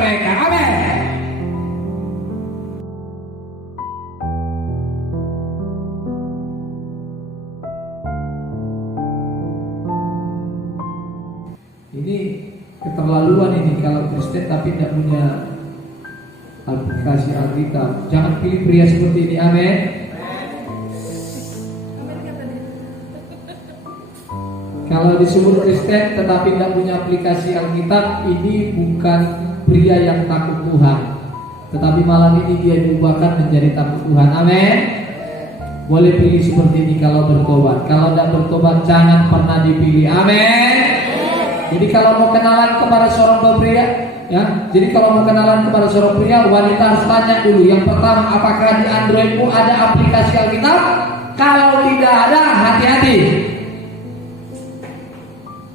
mereka. Amin. Ini keterlaluan ini kalau Kristen tapi tidak punya aplikasi Alkitab. Jangan pilih pria seperti ini. Amin. Kalau disebut Kristen tetapi tidak punya aplikasi Alkitab, ini bukan pria yang takut Tuhan, tetapi malam ini dia diubahkan menjadi takut Tuhan. Amin. Boleh pilih seperti ini kalau bertobat. Kalau tidak bertobat jangan pernah dipilih. Amin. Jadi kalau mau kenalan kepada seorang pria, ya. Jadi kalau mau kenalan kepada seorang pria, wanita harus tanya dulu. Yang pertama, apakah di Androidmu ada aplikasi Alkitab? Kalau tidak ada, hati-hati.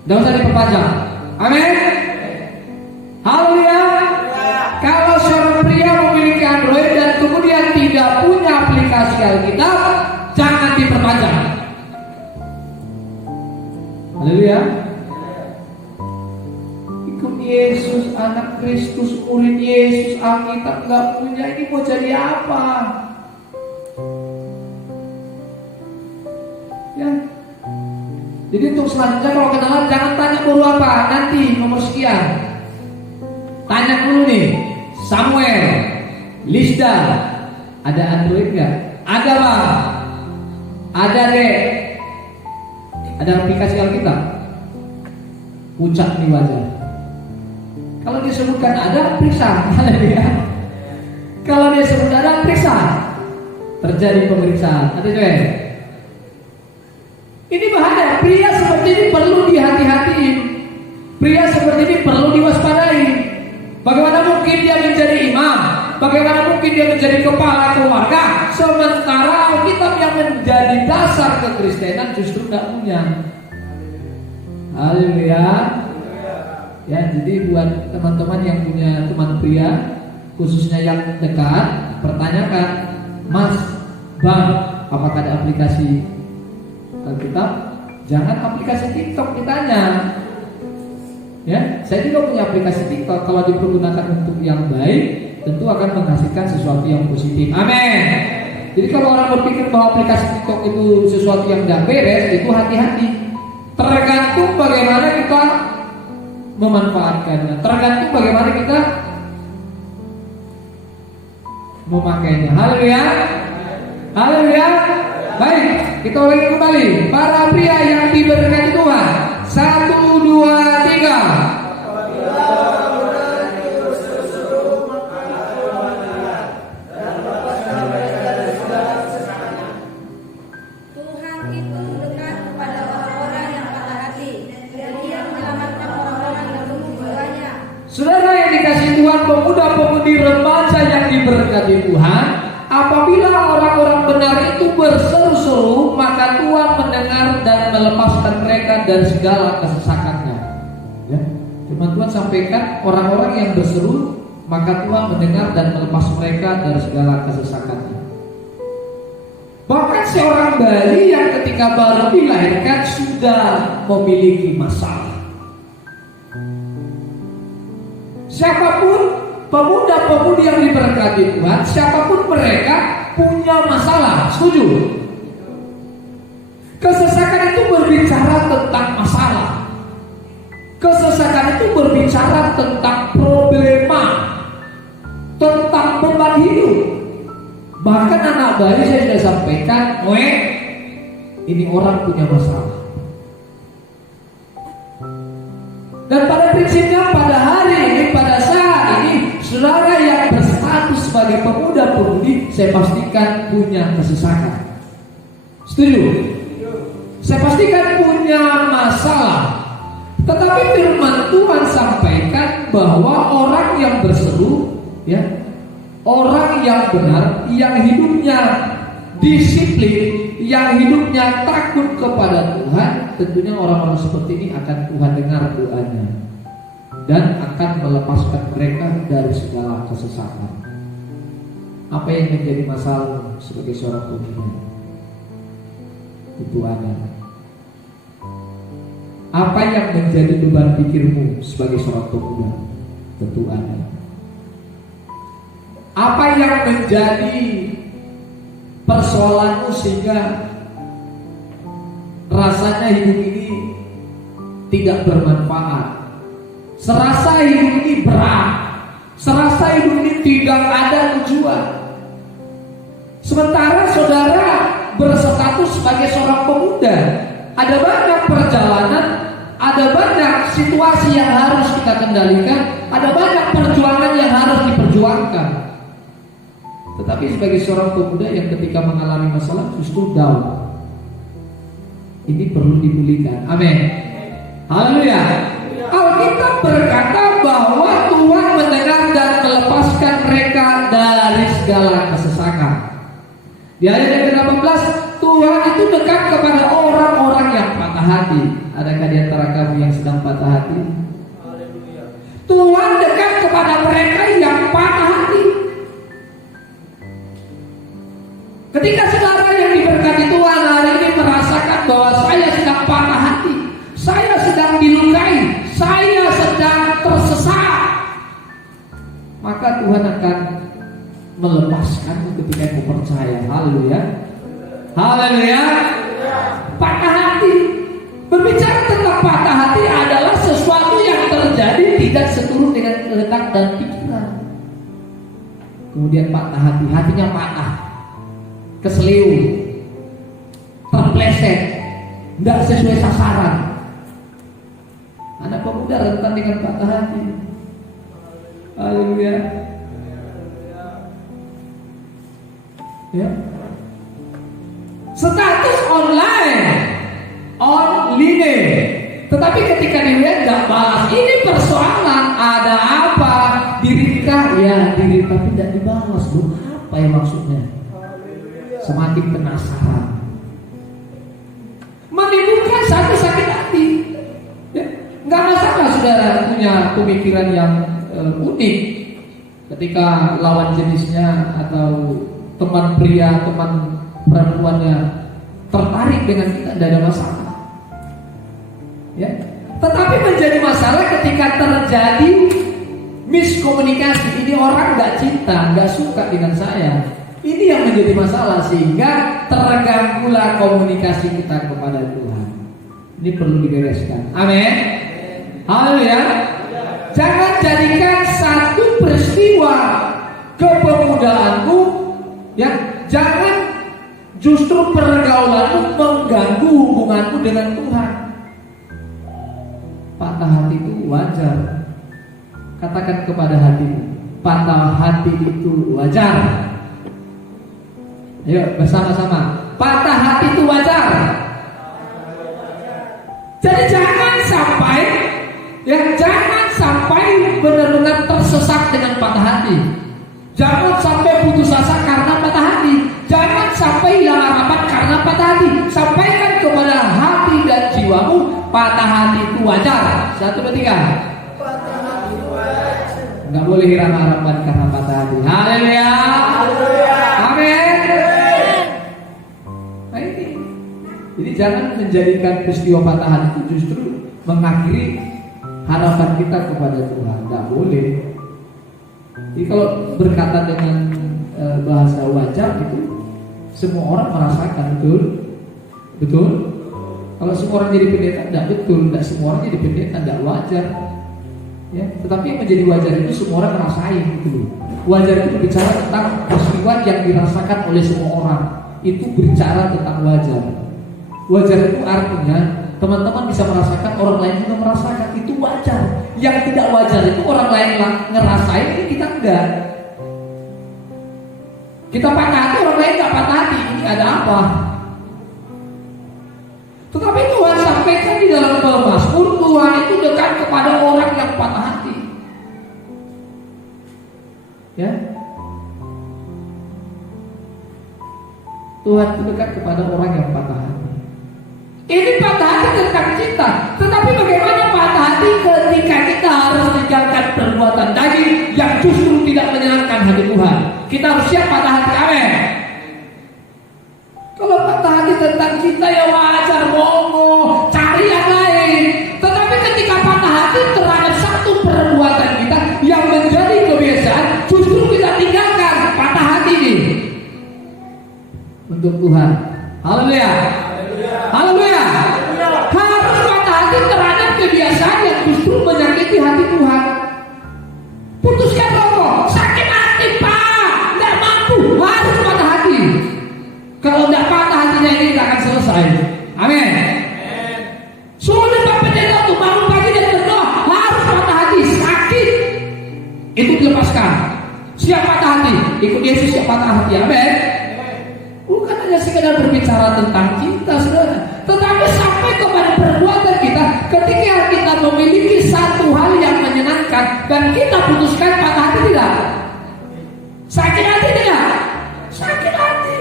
Tidak usah diperpanjang. Amin. Haleluya. Kalau seorang pria memiliki Android dan kemudian tidak punya aplikasi Alkitab, jangan diperpanjang. Haleluya. Ikut Yesus, anak Kristus, murid Yesus, Alkitab nggak punya, ini mau jadi apa? Ya. Jadi untuk selanjutnya kalau kenalan jangan tanya baru apa, nanti nomor sekian. Tanya dulu nih, Samuel, Lisda, ada Android nggak? Ada bang, ada deh, ada aplikasi Alkitab. Pucat nih wajah. Kalau disebutkan ada, periksa. Kalau dia sebut ada, periksa. Terjadi pemeriksaan. Ada juga. Ini bahaya. Pria seperti ini perlu dihati-hatiin. Pria seperti ini perlu diwaspadai. Bagaimana mungkin dia menjadi imam? Bagaimana mungkin dia menjadi kepala keluarga? Sementara kita yang menjadi dasar kekristenan justru tidak punya. Haleluya. Ya, jadi buat teman-teman yang punya teman pria, khususnya yang dekat, pertanyakan, Mas, Bang, apakah ada aplikasi Alkitab? Jangan aplikasi TikTok ditanya. Ya, saya juga punya aplikasi TikTok. Kalau dipergunakan untuk yang baik, tentu akan menghasilkan sesuatu yang positif. Amin. Jadi kalau orang berpikir bahwa aplikasi TikTok itu sesuatu yang tidak beres, itu hati-hati. Tergantung bagaimana kita memanfaatkannya, tergantung bagaimana kita memakainya. Haleluya. Haleluya. Baik, kita ulangi kembali. Para pria yang diberkati Tuhan. 1, 2, 3. Saudara yang dikasih Tuhan, pemuda-pemudi remaja yang diberkati Tuhan, apabila orang-orang benar itu berseru-seru, maka Tuhan mendengar dan melepaskan mereka dari segala kesesakannya. Ya, firman Tuhan sampaikan, orang-orang yang berseru, maka Tuhan mendengar dan melepas mereka dari segala kesesakannya. Bahkan seorang bayi yang ketika baru dilahirkan sudah memiliki masalah. Siapapun pemuda-pemudi yang diberkati Tuhan, siapapun mereka punya masalah. Setuju? Kesesakan itu berbicara tentang masalah. Kesesakan itu berbicara tentang problema, tentang beban hidup. Bahkan anak bayi saya sudah sampaikan, ini orang punya masalah. Dan pada prinsipnya pada hari ini, pada saat ini, saudara yang berstatus sebagai pemuda-pemudi, saya pastikan punya kesesakan. Setuju? Saya pastikan punya masalah. Tetapi firman Tuhan sampaikan bahwa orang yang berseru, ya, orang yang benar, yang hidupnya disiplin, yang hidupnya takut kepada Tuhan, tentunya orang-orang seperti ini akan Tuhan dengar doanya dan akan melepaskan mereka dari segala kesesakan. Apa yang menjadi masalah sebagai seorang pemuda? Itu ada. Apa yang menjadi beban pikirmu sebagai seorang pemuda? Tentu ada. Apa yang menjadi persoalanmu sehingga rasanya hidup ini tidak bermanfaat, serasa hidup ini berat, serasa hidup ini tidak ada tujuan. Sementara saudara berstatus sebagai seorang pemuda, ada banyak perjalanan, ada banyak situasi yang harus kita kendalikan, ada banyak perjuangan yang harus diperjuangkan. Tetapi sebagai seorang pemuda yang ketika mengalami masalah justru down, ini perlu dipulihkan. Amin. Haleluya. Alkitab berkata bahwa Tuhan mendengar dan melepaskan mereka dari segala kesesakan. Di ayat yang ke-18, Tuhan itu dekat kepada orang-orang yang patah hati. Adakah di antara kamu yang sedang patah hati? Tuhan dekat kepada mereka yang patah hati. Ketika saudara yang diberkati Tuhan hari ini merasakan bahwa saya sedang patah hati, saya sedang dilukai, saya sedang tersesat, maka Tuhan akan melepaskanmu ketika kamu percaya. Haleluya. Haleluya. Patah hati, berbicara tentang patah hati adalah sesuatu yang terjadi tidak seturut dengan kehendak dan pikiran. Kemudian patah hati, hatinya patah, keseliu, terpleset, tidak sesuai sasaran. Anak pemuda rentan dengan patah hati. Haleluya. Ya. Status online, tetapi ketika dilihat tidak balas, ini persoalan. Ada apa? Dirika, ya diri tapi tidak dibalas. Apa yang maksudnya? Semakin penasaran, menimbulkan satu sakit hati. Ya, nggak masalah saudara punya pemikiran yang unik ketika lawan jenisnya atau teman pria, teman perempuannya tertarik dengan kita, tidak ada masalah. Ya, tetapi menjadi masalah ketika terjadi miskomunikasi. Ini orang nggak cinta, nggak suka dengan saya. Ini yang menjadi masalah sehingga terganggulah komunikasi kita kepada Tuhan. Ini perlu dibereskan. Amin. Haleluya. Jangan jadikan satu peristiwa kepemudaanmu, ya, jangan justru pergaulanmu mengganggu hubunganmu dengan Tuhan. Patah hati itu wajar. Katakan kepada hatimu, patah hati itu wajar. Ayo bersama-sama, patah hati itu wajar. Jadi jangan sampai, ya jangan sampai benar-benar tersesat dengan patah hati. Jangan sampai putus asa karena patah hati. Jangan sampai hilang harapan karena patah hati. Sampaikan kepada hati dan jiwamu, patah hati itu wajar. 1, 2, 3. Patah hati itu wajar. Enggak boleh hilang harapan karena patah hati. Haleluya. Amin. Nah ini. Jadi jangan menjadikan peristiwa patah hati itu justru mengakhiri harapan kita kepada Tuhan. Enggak boleh. Jadi kalau berkata dengan bahasa wajar itu, semua orang merasakan, betul? Betul? Kalau semua orang jadi pendeta, tidak betul. Tidak semua orang jadi pendeta, tidak wajar. Ya, tetapi yang menjadi wajar itu semua orang merasain, gitu. Wajar itu bicara tentang peristiwa yang dirasakan oleh semua orang. Itu bicara tentang wajar. Wajar itu artinya teman-teman bisa merasakan, orang lain juga merasakan. Itu wajar. Yang tidak wajar itu orang lain ngerasain, ini kita enggak. Kita patah hati, orang lain enggak patah hati. Ini ada apa? Tetapi Tuhan sampaikan di dalam Mazmur, Tuhan itu dekat kepada orang yang patah hati. Ya, Tuhan itu dekat kepada orang yang patah hati. Ini patah hati tentang cinta. Tetapi bagaimana patah hati ketika kita harus meninggalkan perbuatan daging yang justru tidak menyenangkan hati Tuhan? Kita harus siap patah hati. Amin. Kalau patah hati tentang cinta ya wajar, monggo cari yang lain. Tetapi ketika patah hati terhadap satu perbuatan kita yang menjadi kebiasaan, justru kita tinggalkan. Tuhan. Haleluya. Haleluya. Harus patah hati terhadap kebiasaan yang justru menyakiti hati Tuhan. Putuskan rokok, sakit hati Pak, tidak mampu, harus patah hati. Kalau tidak patah hatinya ini tidak akan selesai. Amin. Sulit Pak Pendeta tuh bangun pagi dan berdoa, harus patah hati, sakit itu dilepaskan. Siap patah hati, ikut Yesus siap patah hati. Amin. Bukan hanya sekedar berbicara tentang cinta, saudara, tetapi sampai kepada perbuatan kita. Ketika kita memiliki satu hal yang menyenangkan dan kita putuskan patah hati tidak? Sakit hati tidak? Sakit hati.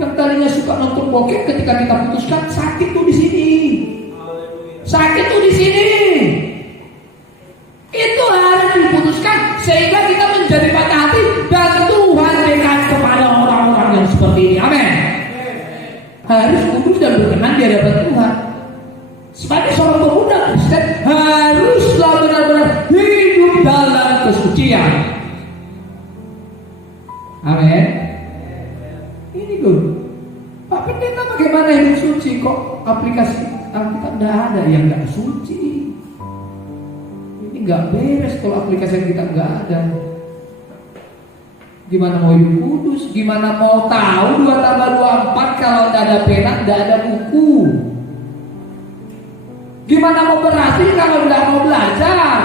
Yang tadinya suka nonton bokep, ketika kita putuskan, sakit tuh di sini. Sakit tuh di sini. Itu harus diputuskan sehingga kita menjadi patah hati dan Tuhan dekat kepada orang-orang yang seperti ini. Amin. Harus kudus dan berkenan di hadapan Tuhan. Sebagai seorang pemuda Kristen haruslah benar-benar hidup dalam kesucian. Amin. Ini tuh, Pak Pendeta bagaimana hidup suci? Kok aplikasi Alkitab tidak ada yang tidak suci? Ini nggak beres kalau aplikasi kita nggak ada. Gimana mau hidup kudus? Gimana mau tahu 2 tambah 2 4 kalau tidak ada pena, tidak ada buku? Gimana mau berhasil kalau tidak mau belajar?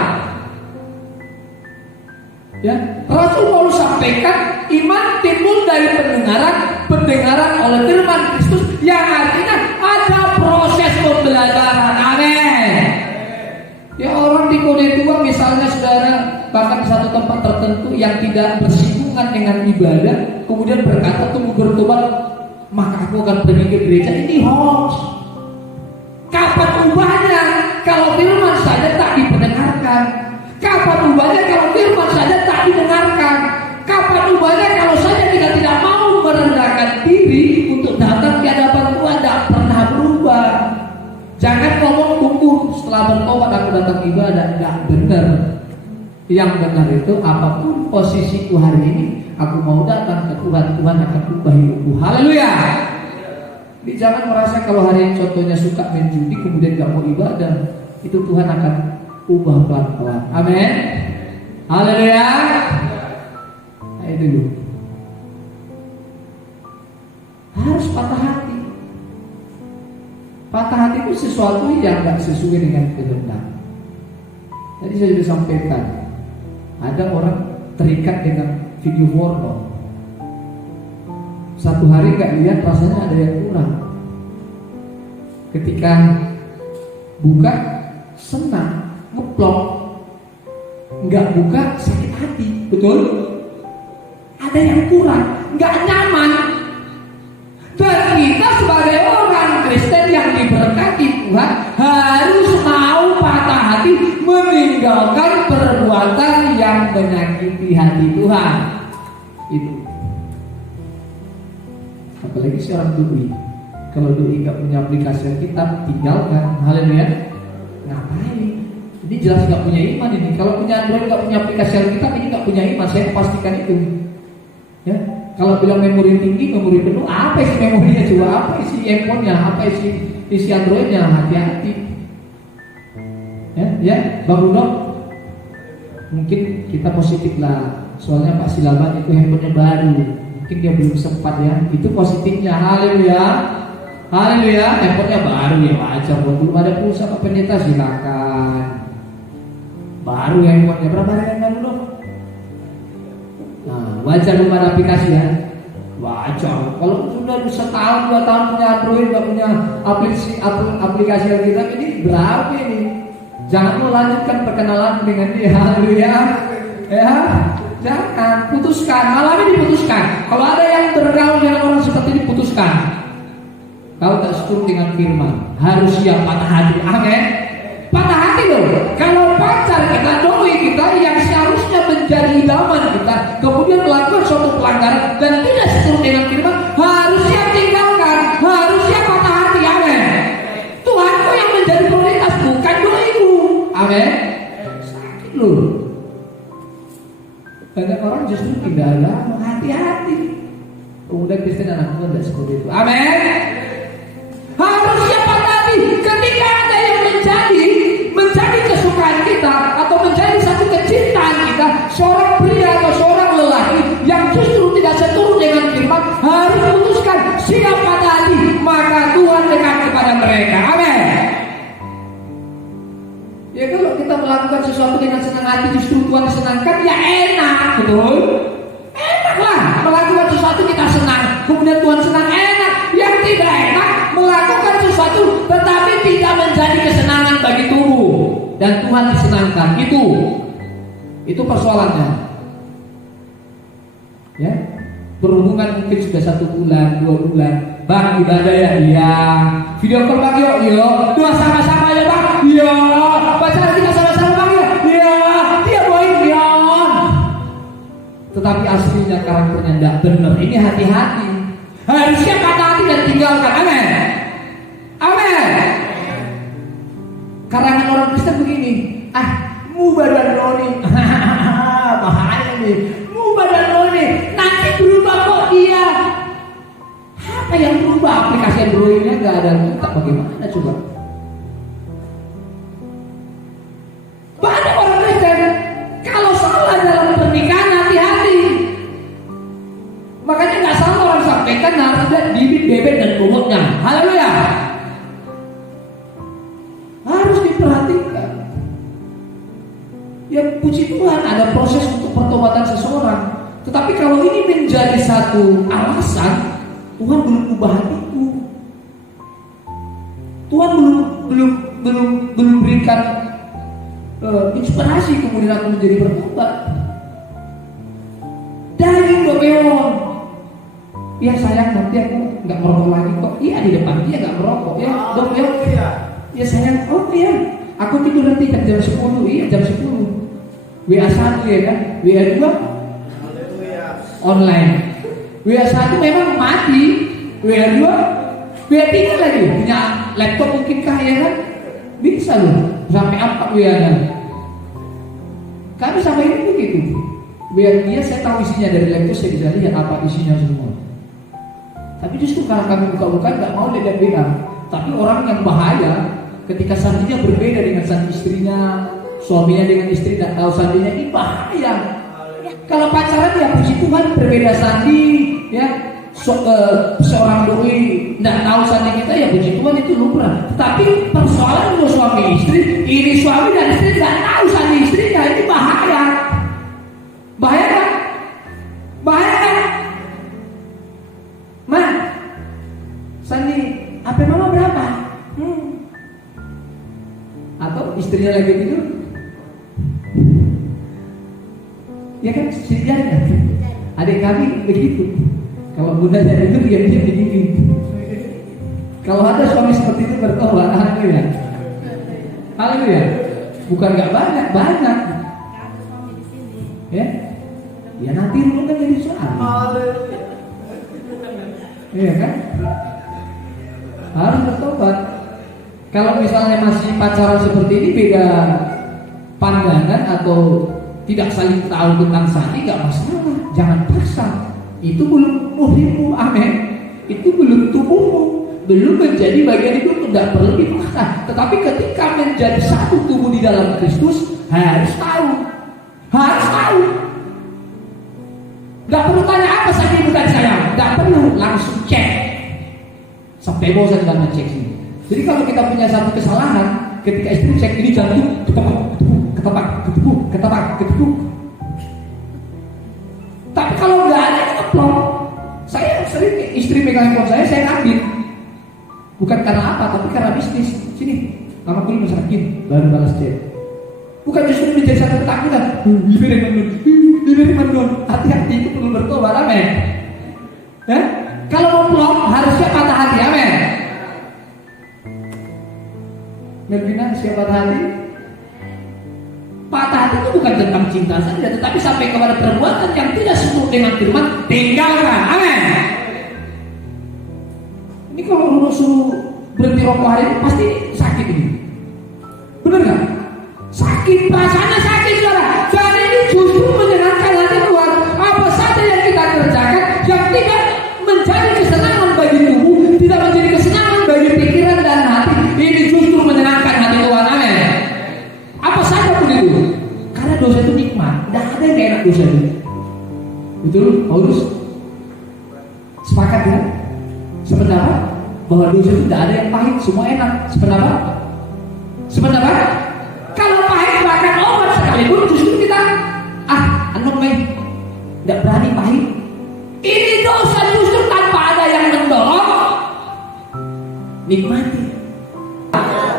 Ya, Rasul Paulus sampaikan iman timbul dari pendengaran oleh firman Kristus, yang artinya ada proses pembelajaran. Amin. Ya, orang di kode tua misalnya, saudara, bahkan di satu tempat tertentu yang tidak bersinggungan dengan ibadah, kemudian berkata tunggu bertobat maka aku akan pergi ke gereja. Ini hoax. Kapan ubahnya kalau firman saja tak dipendengarkan? Kapan ubahnya kalau firman saja tak didengarkan? Kapan ubahnya kalau saja kita tidak mau merendahkan diri untuk datang di hadapan Tuhan? Tidak pernah berubah. Jangan ngomong tunggu setelah bertobat aku datang ibadah. Tidak benar. Yang benar itu apapun posisiku hari ini, aku mau datang ke Tuhan, Tuhan akan ubah hidupku. Haleluya. Jadi jangan merasa kalau hari ini contohnya suka main judi kemudian gak mau ibadah, itu Tuhan akan ubah pelan-pelan. Amin. Haleluya. Nah itu dulu. Harus patah hati. Patah hati itu sesuatu yang gak sesuai dengan kehendak. Tadi saya sudah sampaikan, ada orang terikat dengan video porno. Satu hari gak lihat rasanya ada yang kurang. Ketika buka senang, ngeplok. Nggak buka sakit hati, betul? Ada yang kurang, nggak nyaman. Dan kita sebagai orang Kristen yang diberkati Tuhan harus mau patah hati, meninggalkan perbuatan yang menyakiti hati Tuhan. Itu. Apalagi seorang doi. Kalau doi gak punya aplikasi Alkitab, tinggalkan. Haleluya. Ngapain? Ini jelas gak punya iman ini. Kalau punya Android gak punya aplikasi Alkitab, ini gak punya iman. Saya pastikan itu. Ya. Kalau bilang memori tinggi, memori penuh, apa isi memorinya coba? Apa isi handphonenya? Apa isi Androidnya? Hati-hati. Ya, Bang Rudolf, mungkin kita positif lah. Soalnya Pak Silaban itu handphonenya baru. Mungkin dia belum sempat ya. Itu positifnya. Haleluya. Haleluya. Handphonenya baru ya, wajar. Belum ada pulsa Pak Pendeta, silakan. Baru handphonenya. Berapa hari yang lalu dong? Nah, wajar belum ada aplikasi ya. Wajar. Kalau sudah setahun 2 tahun punya Android, nggak punya aplikasi Alkitab, ini berapa ini? Jangan melanjutkan perkenalan dengan dia. Haleluya. Ya. Jangan, putuskan, malam ini diputuskan. Kalau ada yang bergaul dengan orang seperti ini, putuskan. Kalau tak setuju dengan firman, harus siap patah hati. Amin. Patah hati loh. Kalau pacar kita, doi kita yang seharusnya menjadi idaman kita, kemudian melakukan suatu pelanggaran dan tidak setuju dengan firman, harus siap tinggalkan, harus siap patah hati. Amin. Tuhanku yang menjadi prioritas, bukan doiku. Amin. Sakit loh. Banyak orang justru tidak ada, hati-hati. Pemuda Kristen anak muda tidak seperti itu. Amin. Harus siapa tadi ketika ada yang menjadi kesukaan kita atau menjadi satu kecintaan kita, seorang pria atau seorang lelaki yang justru tidak seturut dengan firman, harus memutuskan siapa tadi, maka Tuhan dekat kepada mereka. Amin. Ya kalau kita melakukan sesuatu dengan senang hati justru Tuhan senangkan, ya enak, betul? Enak lah melakukan sesuatu kita senang, kemudian Tuhan senang, enak. Yang tidak enak melakukan sesuatu tetapi tidak menjadi kesenangan bagi tubuh dan Tuhan disenangkan, itu persoalannya. Ya, berhubungan mungkin sudah 1 bulan, 2 bulan, bang ibadah ya, iya. Video call bang yuk, doa sama-sama ya bang, iya. Baca kita sama-sama bang ya, iya. Dia boin, iya. Tetapi aslinya karakternya tidak benar. Ini hati-hati. Harusnya kata hati dan tinggalkan. Amin. Amin. Karangan orang Kristen begini, mubah dan roni. Bahaya nih. Mubah dan roni. Nanti berubah kok dia. Apa yang berubah? Aplikasi Androidnya nggak ada. Kita bagaimana coba? Banyak orang Kristen kalau salah dalam pernikahan hati-hati. Makanya nggak salah orang sampaikan harus ada bibit, bebek dan bobotnya. Haleluya. Harus diperhatikan. Ya puji Tuhan ada proses untuk pertobatan seseorang. Tetapi kalau ini menjadi satu alasan, Tuhan belum ubah hatiku. Tuhan belum berikan inspirasi kemudian aku menjadi bertobat. Daging dobeon. Ya sayang, nanti aku nggak merokok lagi kok. Iya di depan dia nggak merokok ya. Dok ya. Ya sayang, oh iya. Aku tidur nanti jam 10. Iya jam 10. WA 1 ya kan. WA 2 online. WA 1 memang mati. WA 2 WA 3 lagi. Punya laptop mungkinkah ya kan? Bisa loh. Sampai 4 WA-nya. Kami sampai ini begitu. Biar dia saya tahu isinya dari laptop, saya bisa lihat apa isinya semua. Tapi justru karena kami buka-buka nggak mau lihat WA. Tapi orang yang bahaya ketika sandinya berbeda dengan sandi istrinya, suaminya dengan istri tidak tahu sandinya, ini bahaya. Kalau pacaran ya puji Tuhan berbeda sandi, ya seorang doi tidak tahu sandi kita ya puji Tuhan itu lumrah. Tetapi persoalan untuk suami istri, ini suami dan istri tidak tahu sandi istrinya, ini bahaya. Bahaya kan? Bahaya kan? Ma, sandi HP mama berapa? Atau istrinya lagi tidur? Ya kan sejarahnya. Adik kami begitu. Kalau bundanya itu dia begini. Kalau ada suami seperti itu bertobat, haleluya. Haleluya. Bukan nggak banyak. Ya, ya nanti lu kan jadi suami. Iya kan? Harus bertobat. Kalau misalnya masih pacaran seperti ini beda pandangan atau tidak saling tahu tentang sandi, nggak masalah. Jangan paksa. Itu belum muhrimmu, amin. Itu belum tubuhmu, belum menjadi bagian itu, tidak perlu dipaksa. Tetapi ketika menjadi satu tubuh di dalam Kristus, harus tahu. Gak perlu tanya apa sakit bukan saya, gak perlu, langsung cek. Sampai bosan dan cek sini. Jadi kalau kita punya satu kesalahan, ketika istri cek ini jantung ketepuk. Tapi kalau nggak ada ngeplong, saya sering istri pegang handphone saya ngambil. Bukan karena apa, tapi karena bisnis. Sini, lama dulu masyarakat, baru balas chat. Bukan justru menjadi satu ketakutan. Ini menurut hati-hati itu perlu bertobat, amin. Ya? Kalau mau plong harusnya patah hati, amin. Melvina siapa patah hati? Patah hati itu bukan tentang cinta saja, tetapi sampai kepada perbuatan yang tidak sesuai dengan firman, tinggalkan, amin. Ini kalau lu suruh berhenti rokok hari ini pasti sakit ini, benar nggak? Sakit, perasaannya sakit saudara. Dan ini justru menyenangkan hati Tuhan. Apa saja yang kita kerjakan yang tidak dosa itu nikmat. Tidak ada yang enak dosa itu. Betul, Paulus? Sepakat ya? Sependapat bahwa dosa itu tidak ada yang pahit, semua enak. Sependapat? Sependapat? Kalau pahit makan obat sekalipun justru kita tidak berani pahit. Ini dosa justru tanpa ada yang mendorong, nikmati.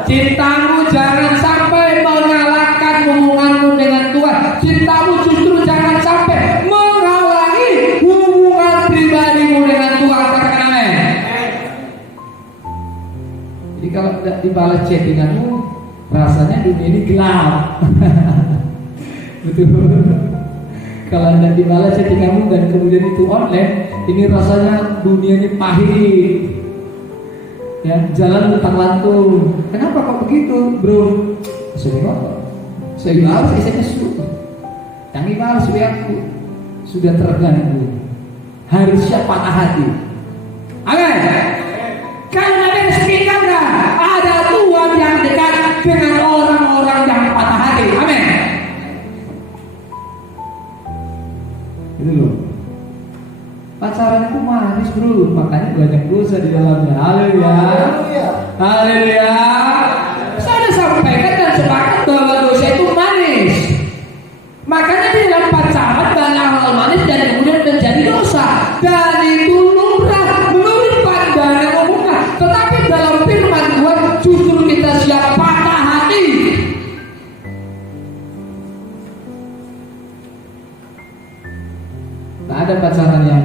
Cintamu jangan sampai mengalahkan hubunganmu dengan Tuhan. Cintamu justru jangan sampai menghalangi hubungan pribadimu dengan Tuhan. Katakan amin. Jadi kalau tidak dibalas chattinganmu, rasanya dunia ini gelap. Betul. Kalau tidak dibalas chattinganmu dan kemudian itu online, ini rasanya dunia ini pahit. Ya, jalan luntang lantung. Kenapa kok begitu, bro? Saya balas SMS itu. Yang dibalas aku sudah terganggu. Harus siap patah hati. Amin. Kalau ada sekitar ada Tuhan yang dekat dengan orang-orang yang patah hati. Amin. Itu loh. Pacaran itu manis, bro, makanya banyak dosa di dalamnya. Haleluya. Haleluya. Saya sampaikan dan sepakat bahwa dosa itu manis. Makanya di dalam pacaran banyak hal manis dan kemudian menjadi dosa. Dan itu lumrah menurut pandangan umumnya. Tetapi dalam firman Tuhan justru kita siap patah hati. Tak ada pacaran yang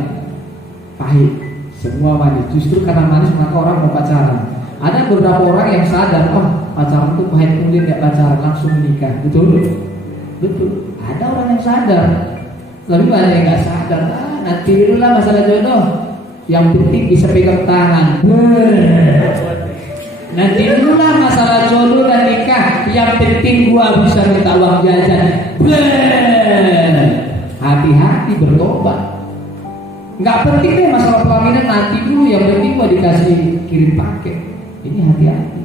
pahit, semua manis. Justru karena manis maka orang mau pacaran. Ada beberapa orang yang sadar, pacaran itu pahit, kemudian gak pacaran, langsung menikah. Betul? Betul. Ada orang yang sadar, tapi banyak yang gak sadar. Nanti dulu lah masalah jodoh, yang penting bisa pegang tangan. Nanti dulu lah masalah jodoh dan nikah, yang penting gua bisa minta uang jajan. Hati-hati, bertobat. Nggak penting deh masalah pelaminan, nanti dulu, yang penting gua dikasih kirim paket. Ini hati-hati,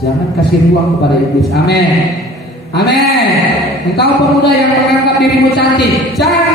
jangan kasih ruang kepada iblis. Amin. Amin. Engkau pemuda yang menganggap dirimu cantik, jangan